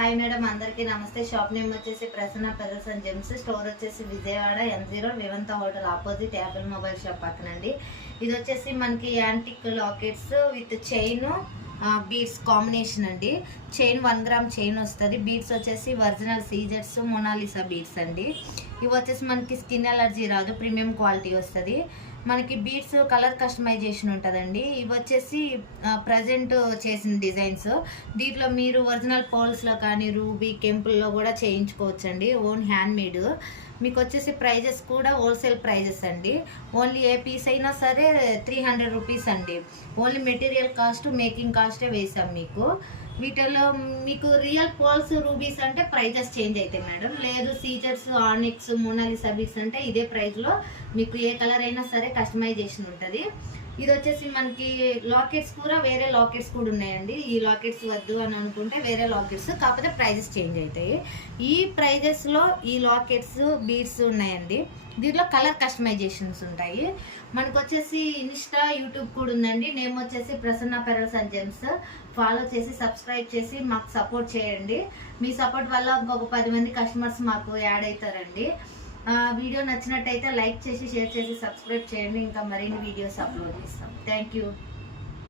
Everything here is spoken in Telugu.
హాయ్ మేడం, అందరికీ నమస్తే. షాప్ నేమ్ వచ్చేసి Prasanna pearls and gems. Store వచ్చేసి Vijayawada M0 Vivanta hotel opposite Apple mobile shop పక్కనండి. ఇది వచ్చేసి మనకి antique lockets with chain beads combination అండి. చైన్ 1 గ్రామ్ చైన్ వస్తుంది. బీడ్స్ వచ్చేసి ఒరిజినల్ సీజర్స్ మోనాలిసా బీడ్స్ అండి. ఇవి వచ్చేసి మనకి స్కిన్ ఎలర్జీ రాదు, ప్రీమియం క్వాలిటీ వస్తుంది. మనకి బీడ్స్ కలర్ కస్టమైజేషన్ ఉంటుందండి. ఇవి వచ్చేసి ప్రజెంట్ చేసిన డిజైన్స్. దీంట్లో మీరు ఒరిజినల్ పోల్స్లో కానీ రూబీ కెంపుల్లో కూడా చేయించుకోవచ్చండి. Own hand made. మీకు వచ్చేసి ప్రైజెస్ కూడా హోల్సేల్ ప్రైజెస్ అండి. ఓన్లీ ఏ పీస్ అయినా సరే 300 రూపీస్ అండి. ఓన్లీ మెటీరియల్ కాస్ట్ మేకింగ్ కాస్టే వేసాం మీకు. వీటిలో మీకు రియల్ పోల్స్ రూబీస్ అంటే ప్రైజెస్ చేంజ్ అవుతాయి మేడం. లేదు సీజర్స్ ఆనిక్స్ మోనాలిసా బీడ్స్ అంటే ఇదే ప్రైస్లో మీకు ఏ కలర్ అయినా సరే కస్టమైజేషన్ ఉంటుంది. ఇది వచ్చేసి మనకి లాకెట్స్ కూడా వేరే లాకెట్స్ కూడా ఉన్నాయండి. ఈ లాకెట్స్ వద్దు అని అనుకుంటే వేరే లాకెట్స్, కాకపోతే ప్రైజెస్ చేంజ్ అవుతాయి. ఈ ప్రైజెస్లో ఈ లాకెట్స్ బీడ్స్ ఉన్నాయండి. దీంట్లో కలర్ కస్టమైజేషన్స్ ఉంటాయి. మనకు వచ్చేసి ఇన్స్టా యూట్యూబ్ కూడా ఉందండి. నేమ్ వచ్చేసి Prasanna pearls and gems. Follow చేసి సబ్స్క్రైబ్ చేసి మాకు సపోర్ట్ చేయండి. మీ సపోర్ట్ వల్ల ఇంకొక 10 మంది కస్టమర్స్ మాకు యాడ్ అవుతారండి. వీడియో నచ్చినట్టయితే లైక్ చేసి షేర్ చేసి సబ్స్క్రైబ్ చేయండి. ఇంకా మరిన్ని వీడియోస్ అప్లోడ్ చేస్తాం. Thank you.